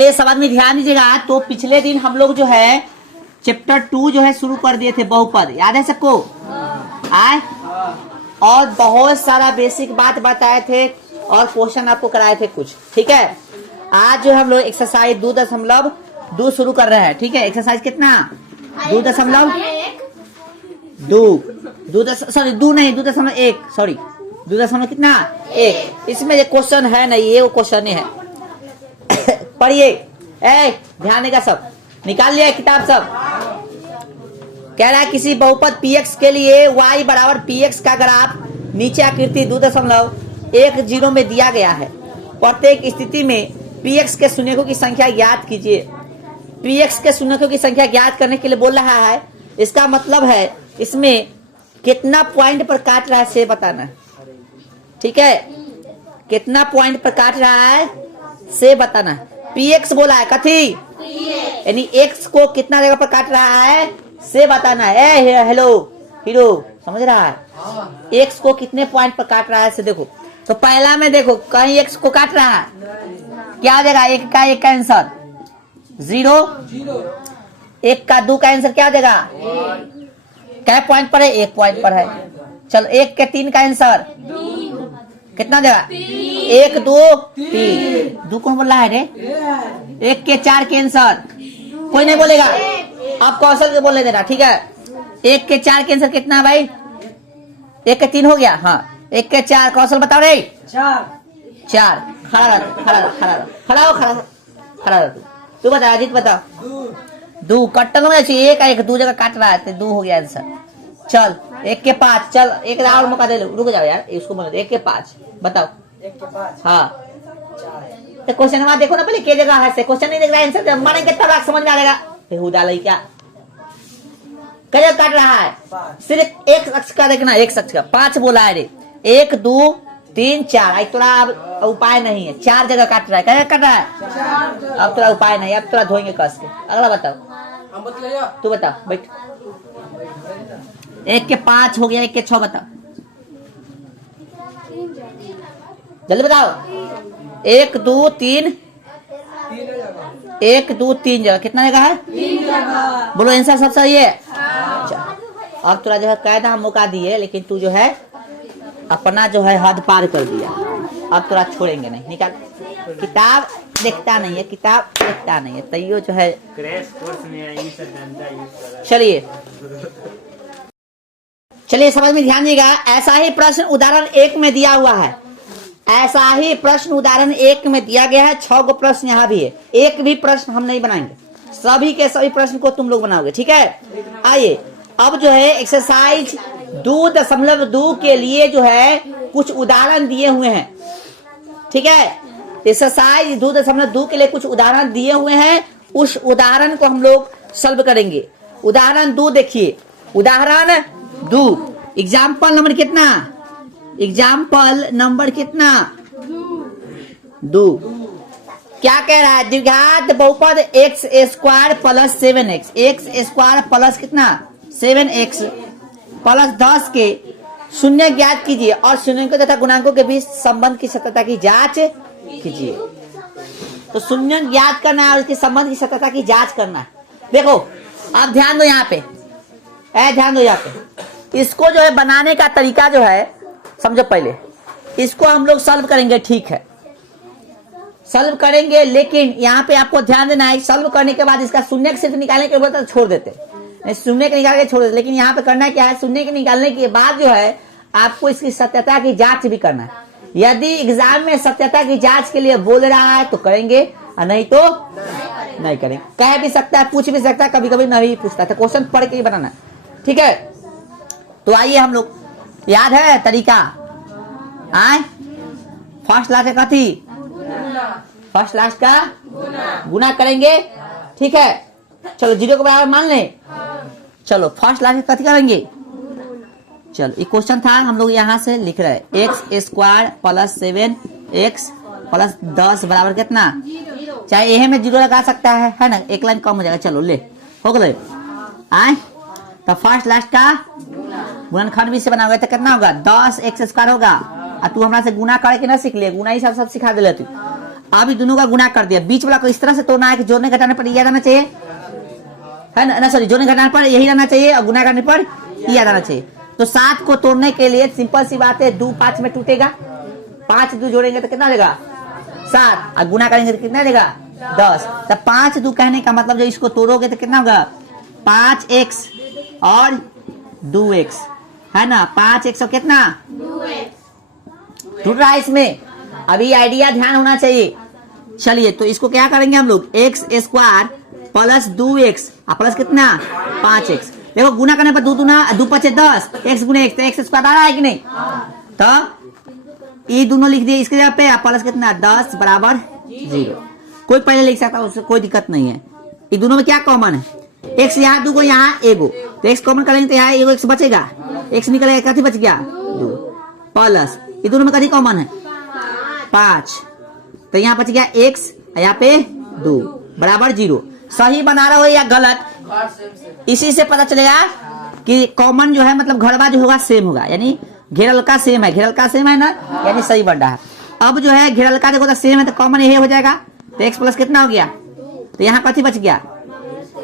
चलिए सब आदमी ध्यान दीजिएगा। तो पिछले दिन हम लोग जो है चैप्टर 2 जो है शुरू कर दिए थे, बहुपद, याद है सबको? आए और बहुत सारा बेसिक बात बताए थे और क्वेश्चन आपको कराए थे कुछ, ठीक है। आज जो हम लोग एक्सरसाइज 2.2 शुरू कर रहे हैं, ठीक है। एक्सरसाइज कितना? 2.2 सॉरी 2.1 सॉरी 2 कितना 1। इसमें जो क्वेश्चन है ना, ये वो क्वेश्चन ही है। पढ़िए, ध्यान देगा सब, निकाल लिया किताब सब। कह रहा है किसी बहुपद px के लिए y बराबर px का ग्राफ नीचे आकृति 2.10 में दिया गया है। प्रत्येक स्थिति में px के शून्यकों की संख्या ज्ञात कीजिए। px के शून्यकों की संख्या ज्ञात करने के लिए बोल रहा है। इसका मतलब है इसमें कितना पॉइंट पर काट रहा है से बताना, ठीक है। कितना पॉइंट पर काट रहा है से बताना। px बोला है कथी, यानी x को कितना जगह पर काट रहा है से बताना है। हेलो हीरो, समझ रहा है? x को कितने पॉइंट पर काट रहा है से देखो। तो पहला में देखो कहीं x को काट रहा है, क्या हो जाएगा? एक का आंसर 0, 1 का 2 का आंसर क्या हो जाएगा? क्या पॉइंट पर है? 1 पॉइंट पर है। चलो 1 के 3 का आंसर कितना देगा? 1 2 3। 2 कौन बोल रहा है रे? 1 के 4 के आंसर कोई नहीं बोलेगा, आप कौशल के बोलने देना, ठीक है। 1 के 4 के आंसर कितना है भाई? 1 के 3 हो गया, हाँ। 1 के 4 कौशल बताओ रे। 4। खड़ा रह तू बता, अजीत बताओ। 2 कट्टन होना चाहिए, 1 2 जगह काट रहा है, 2 हो गया आंसर। चल 1 के 5, चल एक और मौका दे लो, रुक जाओ यार, इसको बोलो 1 के 5 बताओ। 1 के 5 हाँ, तो क्वेश्चन वहां देखो ना पहले, क्या जगह है से क्वेश्चन नहीं देख रहा है, आंसर माने कितना बात समझ में आ जाएगा। बेहुदा लई क्या क्या काट रहा है? सिर्फ एक अक्ष का देखना, एक अक्ष का। 5 बोला है रे, 1 2 3 4। आई थोड़ा उपाय नहीं है, 4 जगह काट रहा है। क्या काट रहा है? अब थोड़ा उपाय नहीं, अब थोड़ा धोएंगे कस के। अगला बताओ, तू बता बैठ। 1 के 5 हो गया, 1 के 6 बताओ, जल्दी बताओ। 1 2 3 1 2 3 जगह, कितना जगह है? 3 जगह। बोलो आंसर सब सही है। अब थोड़ा जो है कायदा हम मौका दिए, लेकिन तू जो है अपना जो है हद पार कर दिया। अब थोड़ा छोड़ेंगे नहीं, निकाल। किताब देखता नहीं है, किताब देखता नहीं है, तैयो जो है। चलिए समझ में ध्यान दीजिएगा। ऐसा ही प्रश्न उदाहरण 1 में दिया हुआ है। ऐसा ही प्रश्न उदाहरण 1 में दिया गया है। 6 गो प्रश्न यहाँ भी है। एक भी प्रश्न हम नहीं बनाएंगे, सभी के सभी प्रश्न को तुम लोग बनाओगे, ठीक है। आइए अब जो है एक्सरसाइज 2.2 के लिए जो है कुछ उदाहरण दिए हुए हैं, ठीक है। एक्सरसाइज 2.2 के लिए कुछ उदाहरण दिए हुए हैं। उस उदाहरण को हम लोग सॉल्व करेंगे। उदाहरण 2 देखिए, उदाहरण 2 एग्जाम्पल नंबर कितना? एग्जाम्पल नंबर कितना? 2। क्या कह रहा है? द्विघात बहुपद x square plus 7x, x square plus कितना 7x प्लस 10 के शून्य ज्ञात कीजिए और शून्यों तथा गुणांकों के बीच संबंध की सत्यता की जांच कीजिए। तो शून्य ज्ञात करना है और उसके संबंध की सत्यता की जांच करना है। देखो आप ध्यान दो यहाँ पे, ध्यान दो यहाँ पे। इसको जो है बनाने का तरीका जो है समझो। पहले इसको हम लोग सॉल्व करेंगे, ठीक है, सॉल्व करेंगे। लेकिन यहाँ पे आपको ध्यान देना है, सॉल्व करने के बाद इसका शून्य सिर्फ निकालने के बाद छोड़ देते, शून्य के निकाल के छोड़ देते। लेकिन यहाँ पे करना क्या है, शून्य के निकालने के बाद जो है आपको इसकी सत्यता की जांच भी करना है। यदि एग्जाम में सत्यता की जांच के लिए बोल रहा है तो करेंगे, और नहीं तो नहीं करेंगे। कह भी सकता है, पूछ भी सकता है, कभी कभी नहीं पूछता था। क्वेश्चन पढ़ के ही बनाना, ठीक है। तो आइए हम लोग, याद है तरीका? आए फर्स्ट लास्ट का थी, फर्स्ट लास्ट का गुना करेंगे, ठीक है। चलो 0 के बराबर मान लें। चलो फर्स्ट लास्ट का कथी करेंगे? चलो ये क्वेश्चन था, हम लोग यहाँ से लिख रहे हैं x square plus 7x plus 10 बराबर कितना? चाहे ए में 0 लगा सकता है ना, एक लाइन कम हो जाएगा। चलो ले हो गए। आए तो फर्स्ट लास्ट का गुणनखंड भी से बनाओगे तो कितना होगा? 10x स्क्वायर होगा। और तू हमारा से गुना करके ना सीख ले, गुना ही सब सिखा दे तू। अभी दोनों का गुना कर दिया, बीच वाला को इस तरह से तोड़ना है कि जोड़ने घटाने पर ये रहना चाहिए, है ना, सॉरी, जोड़ने घटाने पर यही रहना चाहिए और गुना करने पर ये रहना चाहिए। तो 7 को तोड़ने के लिए सिंपल सी बात है, 2 5 में टूटेगा, 5 2 जोड़ेंगे तो कितना देगा 7, और गुना करेंगे तो कितना देगा 10। तो 5 2 कहने का मतलब जो इसको तोड़ोगे तो कितना होगा 5x और 2x, है ना, 5x और कितना 2x टूट रहा है इसमें। अभी आइडिया ध्यान होना चाहिए। चलिए तो इसको क्या करेंगे हम लोग, x square plus 2x plus कितना 5x। देखो गुना करने पर 2 2 5 10, x गुने x, तो x स्क्वायर आ रहा है कि नहीं, तो ये दोनों लिख दिए इसके जगह पे, प्लस कितना 10 बराबर 0। कोई पहले लिख सकता है, उससे कोई दिक्कत नहीं है। ये दोनों में क्या कॉमन है, x यहाँ 2 को यहाँ एगो, तो x कॉमन करेंगे तो यहाँ एगो x बचेगा, x निकलेगा, कथी बच गया 2, प्लस ये दोनों में कथी कॉमन है 5, तो यहाँ बच गया x, यहाँ पे 2 बराबर 0। सही बना रहा हो या गलत, इसी से पता चलेगा कि कॉमन जो है मतलब घरवा जो होगा सेम होगा, यानी घेरल का सेम है, घेरल का सेम है ना, यानी सही बन रहा है। अब जो है घेरल का देखो तो सेम है, तो कॉमन यही हो जाएगा, तो x प्लस कितना हो गया, तो यहाँ कथी बच गया,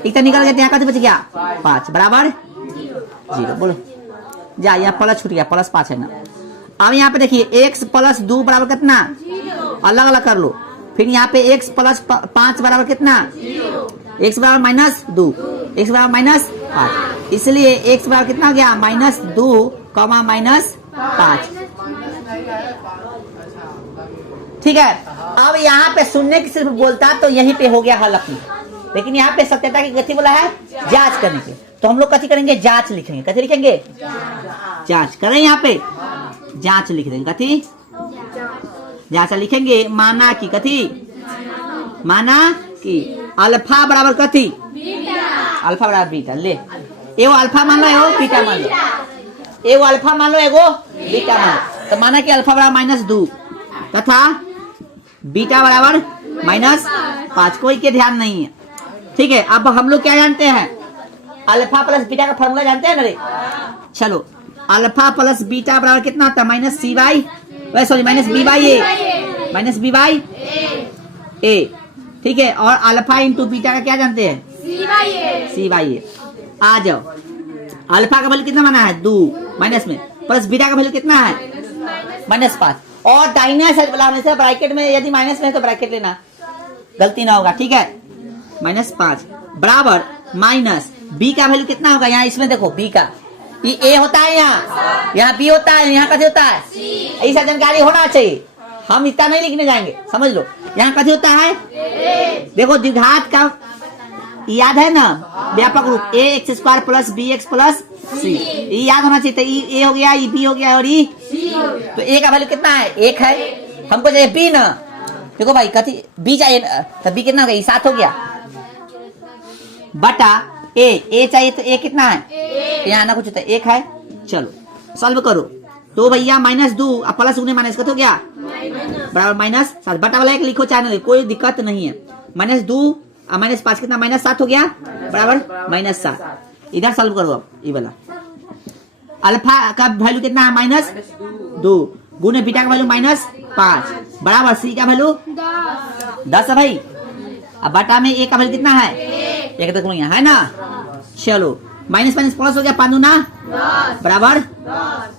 इतना निकल गया, तो यहाँ कथी बच गया 5 बराबर 0। बोलो जा, यहाँ प्लस छूट गया, प्लस 5 है ना। अब यहाँ पे देखिए x प्लस 2 बराबर कितना, अलग अलग कर लो, फिर यहाँ पे x प्लस 5 बराबर कितना, x बराबर माइनस 2, x बराबर माइनस 5, इसलिए x बराबर कितना हो गया -2 -5। ठीक है। अब यहाँ पे सुनने की सिर्फ बोलता तो यहीं पे हो गया हल अपनी, लेकिन यहाँ पे सत्यता की कथी बोला है, जांच करने के, तो हम लोग कथी करेंगे, जांच लिखेंगे। कथी लिखेंगे, जांच करें, यहाँ पे जांच लिख देंगे, कथी जांच लिखेंगे, माना कि कथी, माना कि अल्फा बराबर कथी, अल्फा बराबर बीटा। ले एगो अल्फा मान लो, एगो बीटा मान लो, एगो अल्फा मान लो, एगो बीटा मान लो। तो माना कि अल्फा बराबर -2 तथा बीटा बराबर -5, कोई के ध्यान नहीं है। ठीक है। अब हम लोग क्या जानते हैं, अल्फा प्लस बीटा का फॉर्मूला जानते हैं ना रे, चलो अल्फा प्लस बीटा बराबर कितना होता है माइनस बी बाई ए। ठीक है। और अल्फा इंटू बीटा का क्या जानते हैं, सी बाई ए। आ जाओ, अल्फा का वैल्यू कितना माना है 2 माइनस में, प्लस बीटा का वैल्यू कितना है -5, और दाहिना साइड वाला हमेशा ब्रैकेट में, यदि माइनस में है तो ब्रैकेट लेना, गलती ना होगा। ठीक है। -5 बराबर माइनस बी का वैल्यू कितना होगा, यहाँ इसमें देखो बी का, ये ए होता है, यहाँ बी होता है, यहाँ कथी होता है, ऐसा जानकारी होना चाहिए, हम इतना नहीं लिखने जाएंगे, समझ लो। यहाँ कथी होता है, देखो द्विघात का याद है ना, व्यापक रूप ax square plus bx plus c, ये याद होना चाहिए। तो ये हो गया, ये b हो गया, और ये तो a का वैल्यू कितना है 1 है, हमको चाहिए b ना। देखो भाई कथी b चाहिए, तो b कितना हो गया, 7 हो गया बटा a चाहिए, तो a कितना है, यहाँ ना कुछ होता है 1 है। चलो सॉल्व करो, तो भैया -2 प्लस गुने माइनस कत हो गया बराबर -7, बटा वाला 1 लिखो, चाहे कोई दिक्कत नहीं है। -2 -5 कितना -7 हो गया बराबर -7। इधर सॉल्व करो, अब ये वाला अल्फा का वैल्यू कितना है -2 गुने बीटा का वैल्यू -5 बराबर सी का वैल्यू 10 है भाई। अब बटा में ए का वैल्यू कितना है, एक तक यहाँ है ना। चलो माइनस माइनस प्लस हो गया, 5 दूना बराबर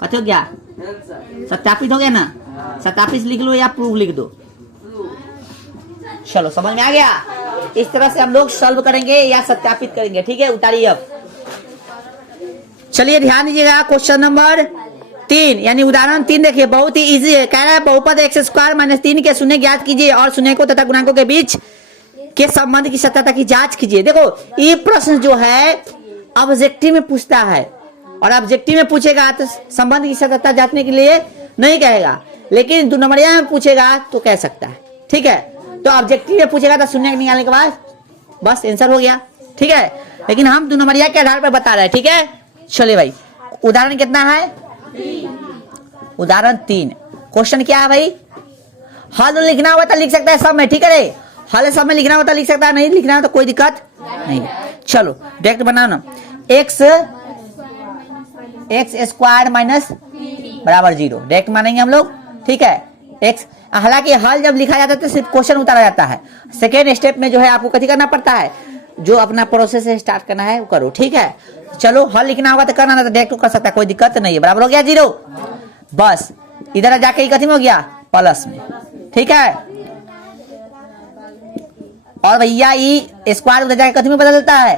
कत हो गया, सत्यापित हो गया ना, सत्यापित लिख लो या प्रूफ लिख दो। चलो समझ में आ गया। इस तरह से हम लोग सॉल्व करेंगे या सत्यापित करेंगे। ठीक है, उतारिए अब। चलिए ध्यान दीजिएगा, क्वेश्चन नंबर 3 यानी उदाहरण 3 देखिए, बहुत ही इजी है। कह रहा है बहुपद x स्क्वायर -3 के शून्य ज्ञात कीजिए और शून्यकों तथा गुणांकों के बीच के संबंध की सत्यता की जांच कीजिए। देखो ये प्रश्न जो है ऑब्जेक्टिव में पूछता है, और ऑब्जेक्टिव में पूछेगा तो संबंध की सत्यता जांचने के लिए नहीं कहेगा, लेकिन 2 नंबरिया में पूछेगा तो कह सकता है। ठीक है, तो ऑब्जेक्टिव में पूछेगा तो शून्य निकालने के बाद बस आंसर हो गया। ठीक है, लेकिन हम 2 नंबरिया के आधार पर बता रहे हैं। ठीक है, चलिए भाई उदाहरण कितना है, उदाहरण 3। क्वेश्चन क्या है भाई, हल लिखना होगा तो लिख सकता है सब में। ठीक है, हल सब में लिखना होता लिख सकता है, नहीं लिखना हो तो कोई दिक्कत नहीं। चलो डायरेक्ट बनाओ ना, x स्क्वायर माइनस बराबर 0 डायरेक्ट मानेंगे हम लोग। ठीक है, एक्स, हालांकि हल जब लिखा जाता है तो सिर्फ क्वेश्चन उतारा जाता है। सेकेंड स्टेप में जो है आपको कथी करना पड़ता है, जो अपना प्रोसेस है स्टार्ट करना है वो करो, ठीक है। चलो हल लिखना होगा तो करना, ना तो डायरेक्ट कर सकता है, कोई दिक्कत नहीं है। बराबर हो गया 0, बस इधर जाके ही कथी में हो गया प्लस में, ठीक है। और भैया ई स्क्वायर उधर जाके कथी में बदलता है,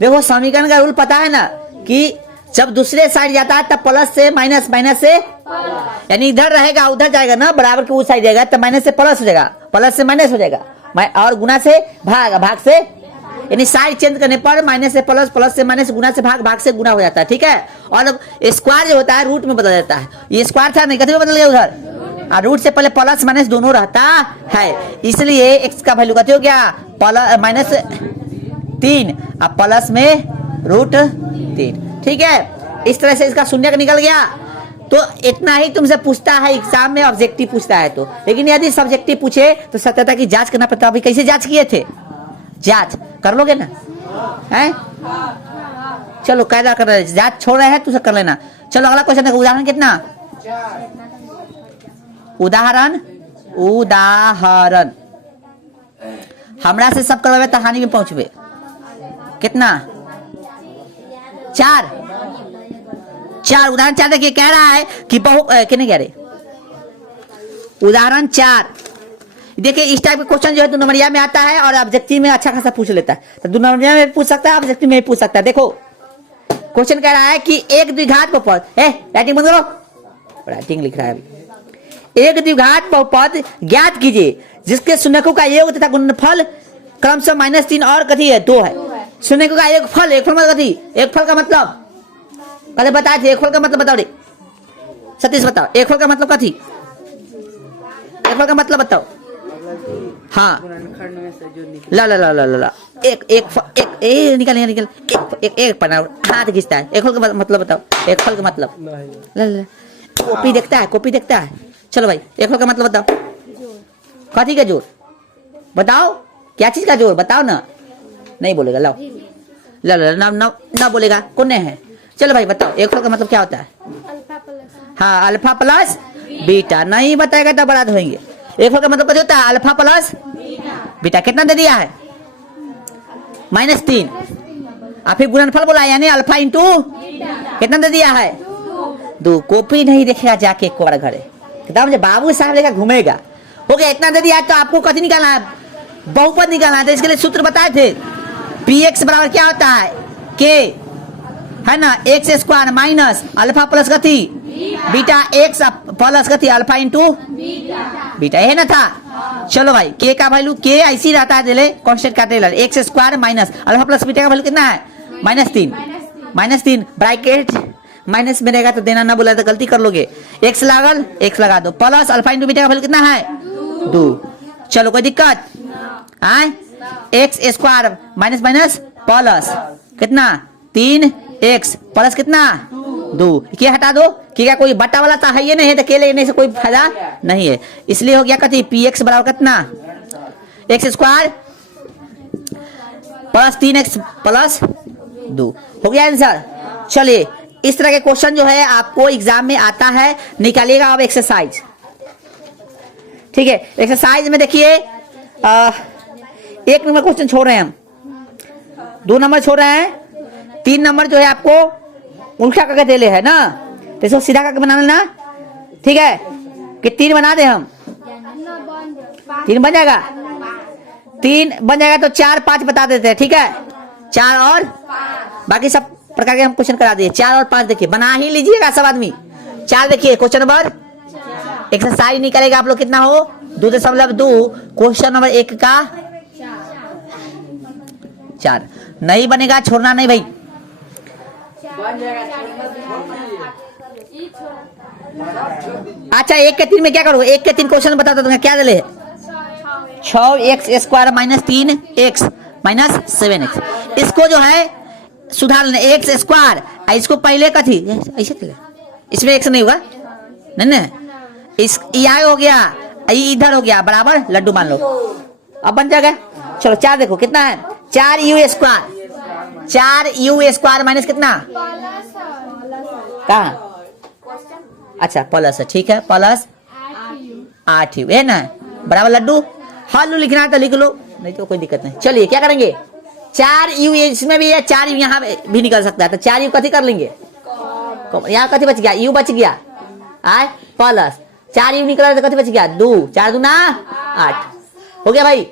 देखो समीकरण का रूल पता है ना कि जब दूसरे साइड जाता है तब प्लस से माइनस, माइनस से यानी इधर रहेगा उधर जाएगा ना, बराबर के उस साइड जाएगा तब माइनस से प्लस हो जाएगा, प्लस से माइनस हो जाएगा, और गुना से भाग, भाग से यानी साइड चेंज करने पर माइनस से प्लस, प्लस से माइनस, गुना से भाग, भाग से गुना हो जाता है, ठीक है। और स्क्वायर जो होता है रूट में बदल जाता है, ये स्क्वायर था नहीं, कथी में बदल गया उधर, और रूट से पहले प्लस माइनस दोनों रहता है, इसलिए एक्स का वैल्यू कथी हो गया प्लस माइनस 3 और प्लस में √3, ठीक है। इस तरह से इसका शून्य निकल गया। तो इतना ही तुमसे पूछता है एग्जाम में, ऑब्जेक्टिव पूछता है तो, लेकिन यदि सब्जेक्टिव पूछे तो सत्यता की जांच करना पड़ता है। अभी कैसे जांच किए थे, जांच कर लोगे ना, हैं? चलो कायदा कर रहे, जांच छोड़ रहे हैं तो कर लेना। चलो अगला क्वेश्चन देखो, उदाहरण कितना, उदाहरण, उदाहरण हमरा से सब करवावे तो हानि में पहुंचबे, कितना 4, उदाहरण 4 देखिए, कह रहा है कि कितने कह रहे, उदाहरण 4 देखिए। इस टाइप के क्वेश्चन जो है 2 नंबरिया में आता है और ऑब्जेक्टिव में अच्छा खासा पूछ लेता है, तो 2 नंबरिया में पूछ सकता है, ऑब्जेक्टिव में पूछ सकता है। देखो क्वेश्चन कह रहा है कि एक द्विघात बहुपद, राइटिंग बंद करो, राइटिंग लिख रहा है अभी। एक द्विघात बहुपद ज्ञात कीजिए जिसके शून्यकों का योग तथा गुणनफल क्रमशः -3 और कथी है 2 है। शून्यकों का एक फल, एक फल मतलब कथी, एक फल का मतलब कल बताए थे, एक फल का मतलब बताओ रे सतीश, बताओ एक फल का मतलब कथी, एक फल का मतलब बताओ। हाँ ला ला ला ला ला, एक निकल निकल, एक पन्ना हाथ खींचता है, एक फल का मतलब बताओ, एक फल का मतलब, ला ला कॉपी देखता है, कॉपी देखता है। चलो भाई एक फल का मतलब बताओ, कथी का जोड़ बताओ, क्या चीज का जोड़ बताओ ना, नहीं बोलेगा, लाओ ला ला ना बोलेगा, कौन है। चलो भाई बताओ एक फल का मतलब क्या होता है, हाँ अल्फा प्लस बीटा, नहीं बताएगा तो बड़ा धोएंगे। एक फल का मतलब क्या होता है, अल्फा प्लस बीटा, कितना दे दिया है -3, और फिर गुणनफल बोला यानी अल्फा इंटू कितना दे दिया है 2। कॉपी नहीं देखेगा जाके एक बार घरे, किताब जब बाबू साहब लेकर घूमेगा, हो गया इतना दे दिया। तो आपको कथी निकालना है, बहुपद निकालना है, तो इसके लिए सूत्र बताए थे, px बराबर क्या होता है k है ना, x square minus alpha plus कथी बीटा, एक्स प्लस कथी अल्फा इंटू बीटा, है ना था। चलो भाई के का वैल्यू के ऐसी रहता है, दिले कांस्टेंट काटे ला, x square minus alpha plus beta का वैल्यू कितना है -3, ब्रैकेट माइनस में रहेगा तो देना ना बोला तो गलती कर लोगे, एक्स लागल एक्स लगा दो, प्लस अल्फा इंटू बीटा का वैल्यू कितना है 2। चलो कोई दिक्कत आए, x square minus minus plus कितना 3x प्लस कितना 2, क्या हटा दो, क्या कोई बट्टा वाला तो है ये नहीं है, तो के लेने से कोई फायदा नहीं है, इसलिए हो गया कथी px बराबर कितना x square plus 3x plus 2, हो गया आंसर। चलिए इस तरह के क्वेश्चन जो है आपको एग्जाम में आता है, निकालिएगा अब एक्सरसाइज, ठीक है। एक्सरसाइज में देखिए 1 नंबर क्वेश्चन छोड़ रहे हैं हम, 2 नंबर छोड़ रहे हैं, 3 नंबर जो है आपको उल्टा करके दे ले है ना, तो इसको सीधा करके बना लेना, ठीक है। कि 3 बना दे हम, 3 बन जाएगा, 3 बन जाएगा तो 4 5 बता देते हैं, ठीक है। 4 और बाकी सब प्रकार के हम क्वेश्चन करा दिए, 4 और 5 देखिए बना ही लीजिएगा सब आदमी। 4 देखिए क्वेश्चन नंबर, एक्सरसाइज निकलेगा आप लोग कितना हो 2.2, क्वेश्चन नंबर 1 का 4 नहीं बनेगा, छोड़ना नहीं भाई। अच्छा 1 के 3 में क्या करो, 1 के 3 क्वेश्चन बता दो तुम्हें क्या दले, 6x square minus 3x minus 7x, इसको जो है सुधार लेना, एक्स स्क्वायर, इसको पहले का थी ऐसे, इसमें x नहीं होगा, नहीं इस यहाँ हो गया, इधर हो गया, बराबर लड्डू मान लो, अब बन जाएगा। चलो 4 देखो कितना है 4u स्क्वायर माइनस कितना कहा, अच्छा प्लस है, ठीक है, प्लस 8 यू है ना, बराबर लड्डू। हल्लू लिखना है तो लिख लो, नहीं तो कोई दिक्कत नहीं। चलिए क्या करेंगे, 4 यू इसमें भी है, 4 यू यहाँ भी निकल सकता है, तो 4 यू कथी कर लेंगे, यहाँ कथी बच गया, यू बच गया आय प्लस 4 यू निकला तो कथी बच गया 2, 4 दूना 8 हो गया भाई।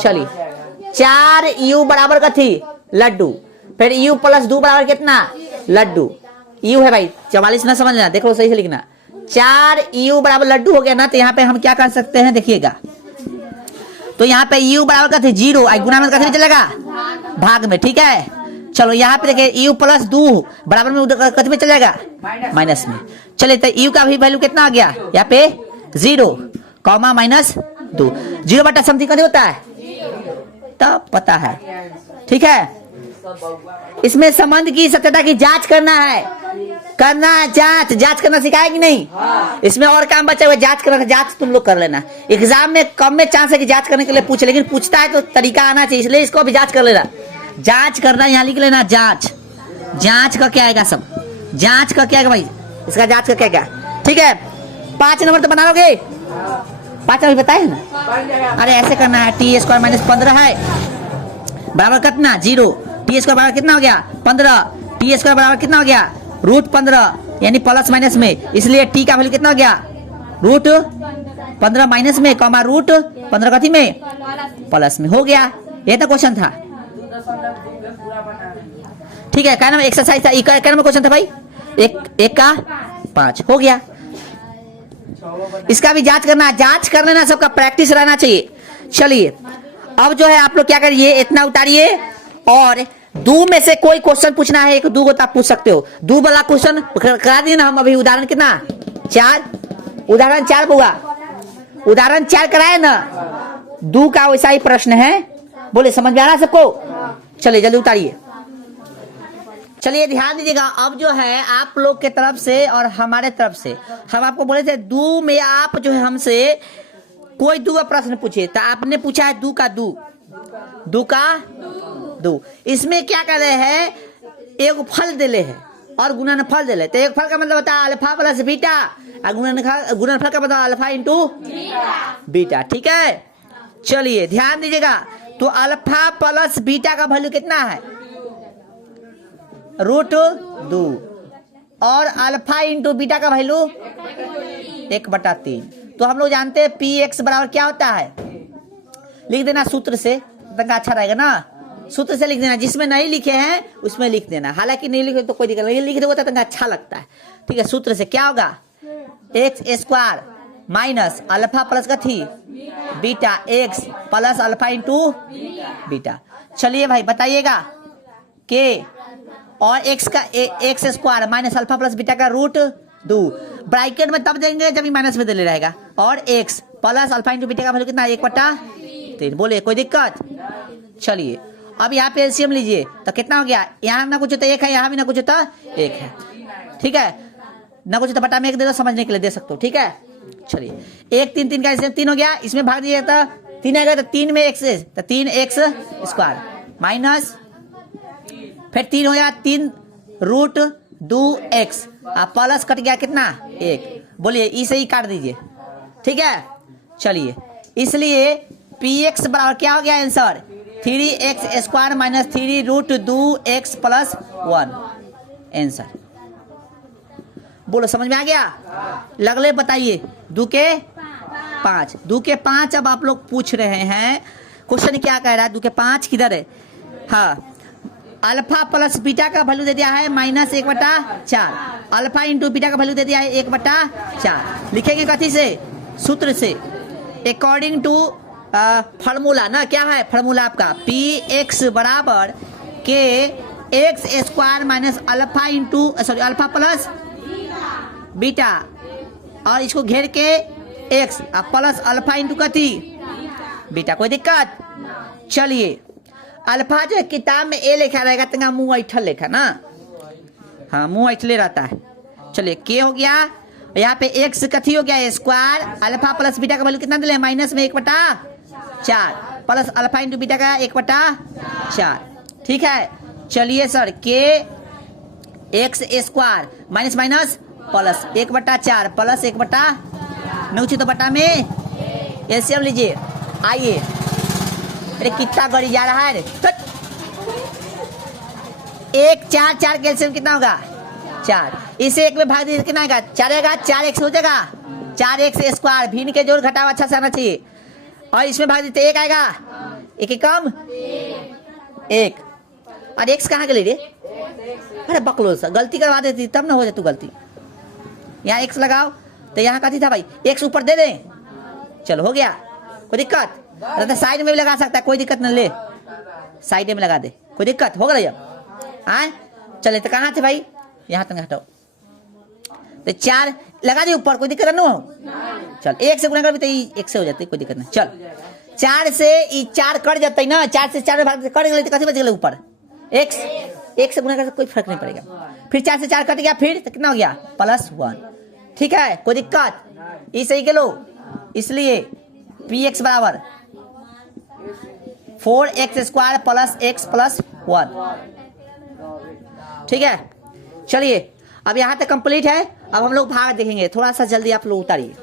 चलिए 4 यू बराबर कथी लड्डू, फिर यू प्लस 2 बराबर कितना लड्डू, यू है भाई 44 ना समझ लेना, देखो सही से लिखना। 4 यू बराबर लड्डू हो गया ना, तो यहाँ पे हम क्या कर सकते हैं देखिएगा, तो यहाँ पे यू बराबर कथी 0, गुना में कथी चलेगा भाग में, ठीक है। चलो यहाँ पे देखिए यू प्लस 2 बराबर में कथी में चलेगा माइनस में। चलिए तो यू का भी वैल्यू कितना आ गया यहाँ पे 0 कॉमा माइनस 2, 0 बटा समथिंग कथी होता है तब पता है, ठीक है। इसमें संबंध की सत्यता की जांच करना है, जांच करना सिखाया कि नहीं, इसमें और काम बचा हुआ जांच करना, जांच तुम लोग कर लेना। एग्जाम में कम में चांस है कि जांच करने के लिए पूछे, लेकिन पूछता है तो तरीका आना चाहिए, इसलिए इसको भी जांच कर लेना। जांच करना यहाँ लिख लेना, जांच का क्या आएगा, सब जांच का क्या आएगा भाई, इसका जांच का क्या क्या, ठीक है। 5 नंबर तो बना लोगे, 5 नंबर बताए ना, अरे ऐसे करना है, t² माइनस 15 है बराबर कितना 0, t² बराबर कितना हो गया 15, t² बराबर कितना हो गया √15 यानी प्लस माइनस में, इसलिए t का वैल्यू कितना हो गया √15 माइनस में कॉमा √15 कथी में प्लस में, हो गया। ये तो क्वेश्चन था, ठीक है। क्या नाम एक्सरसाइज था, क्या नाम क्वेश्चन था भाई, 1 का 5 हो गया। इसका भी जांच करना, जांच कर लेना, सबका प्रैक्टिस रहना चाहिए। चलिए अब जो है आप लोग क्या करिए, इतना उतारिए और 2 में से कोई क्वेश्चन पूछना है, 1 2 को तो आप पूछ सकते हो, 2 वाला क्वेश्चन करा दिए ना हम अभी। उदाहरण कितना 4, उदाहरण 4 बुआ, उदाहरण 4 कराए ना, 2 का वैसा ही प्रश्न है, बोले समझ में आ रहा है सबको। चलिए जल्दी उतारिए। चलिए ध्यान दीजिएगा, अब जो है आप लोग के तरफ से और हमारे तरफ से हम आपको बोले थे 2 में आप जो है हमसे कोई 2 का प्रश्न पूछे, तो आपने पूछा है 2 का 2, इसमें क्या कर रहे हैं, एक फल दिले है और गुणनफल दिले, तो एक फल का मतलब होता है अल्फा प्लस बीटा, और गुणनफल का मतलब अल्फा इंटू बीटा, ठीक है। चलिए ध्यान दीजिएगा, तो अल्फा प्लस बीटा का वैल्यू कितना है √2 और अल्फा इंटू बीटा का वैल्यू 1/3। तो हम लोग जानते हैं px बराबर क्या होता है, लिख देना सूत्र से, तंगा अच्छा रहेगा ना, सूत्र से लिख देना, जिसमें नहीं लिखे हैं उसमें लिख देना, हालांकि नहीं लिखे तो कोई दिक्कत नहीं, लिख दोगे तो तंगा अच्छा लगता है, ठीक है। सूत्र से क्या होगा x² माइनस अल्फा प्लस कथी beta x plus alpha into beta. चलिए भाई बताइएगा के और x² minus alpha plus beta का √2 ब्रैकेट में तब देंगे जब माइनस में दे रहेगा, और x plus alpha into beta का वैल्यू कितना 1/3, बोले कोई दिक्कत। चलिए अब यहाँ पे एलसीएम लीजिए, तो कितना हो गया, यहाँ ना कुछ होता 1 है, यहाँ भी ना कुछ होता 1 है, ठीक है, ना कुछ होता बटा में 1 दे दो, समझने के लिए दे सकते हो, ठीक है। चलिए 1 3 3 का एलसीएम 3 हो गया, इसमें भाग दिया था 3 आएगा, तो 3 में x, तो 3x² माइनस फिर 3 हो गया 3√2x प्लस कट गया कितना 1, बोलिए इसे ही काट दीजिए, ठीक है। चलिए इसलिए px बराबर क्या हो गया answer 3x² minus 3√2x plus 1 answer, बोलो समझ में आ गया। लगले बताइए 2 के 5 अब आप लोग पूछ रहे हैं क्वेश्चन क्या कह रहा है, 2 के 5 किधर है, हाँ अल्फा प्लस बीटा का वैल्यू दे दिया है -1/4, अल्फा इंटू बीटा का वैल्यू दे दिया है 1/4, लिखेंगे कथी से सूत्र से, अकॉर्डिंग टू फार्मूला ना, क्या है फार्मूला आपका px बराबर के x² minus alpha into alpha plus beta, और इसको घेर के x प्लस अल्फा इंटू कथी बीटा, कोई दिक्कत। चलिए अल्फा जो है किताब में ए लिखा रहेगा, तंगा मुंह ऐठल लिखा ना, हाँ मुंह ऐठले रहता है। चलिए के हो गया, यहाँ पे x कथी हो गया स्क्वायर, अल्फा प्लस बीटा का वैल्यू कितना दिले माइनस में 1/4 प्लस अल्फा इंटू बीटा का 1/4, ठीक है। चलिए सर के x² minus minus plus 1/4 plus 1/9 तो बटा में एलसीएम लीजिए। आइए, अरे कितना गड़ी जा रहा है रे। 1 4 4 का एलसीएम कितना होगा 4। इसे 1 में भाग दीजिए कितना आएगा 4 आएगा। 4x हो जाएगा 4x स्क्वायर। भिन्न के जोड़ घटाव अच्छा से आना चाहिए। और इसमें भाग दीजिए 1 आएगा। 1 कम 1। और x कहाँ के ले रे। अरे बकलो सा गलती करवा देती तब ना हो जाए तू गलती। यहाँ x लगाओ तो यहाँ कथी था भाई x ऊपर दे दें। चलो हो गया कोई दिक्कत। अरे तो साइड में भी लगा सकता है कोई दिक्कत न ले। साइड में लगा दे कोई दिक्कत हो गया। आए चले तो कहाँ थे भाई यहाँ तक हटाओ। तो 4 लगा दे ऊपर कोई दिक्कत ना हो। चल 1 से गुना कर भी तो 1 से हो जाती कोई दिक्कत नहीं। चल 4 से 4 कट जाता है ना। 4 से 4 में भाग कट गए तो कथी बच गए ऊपर x। 1 से गुना कर कोई फर्क नहीं पड़ेगा। फिर 4 से 4 कट गया फिर तो कितना हो गया +1। ठीक है कोई दिक्कत। ये सही के लो। इसलिए px बराबर 4x square plus x plus 1। ठीक है चलिए अब यहाँ तक कंप्लीट है। अब हम लोग भाग देखेंगे। थोड़ा सा जल्दी आप लोग उतारिए।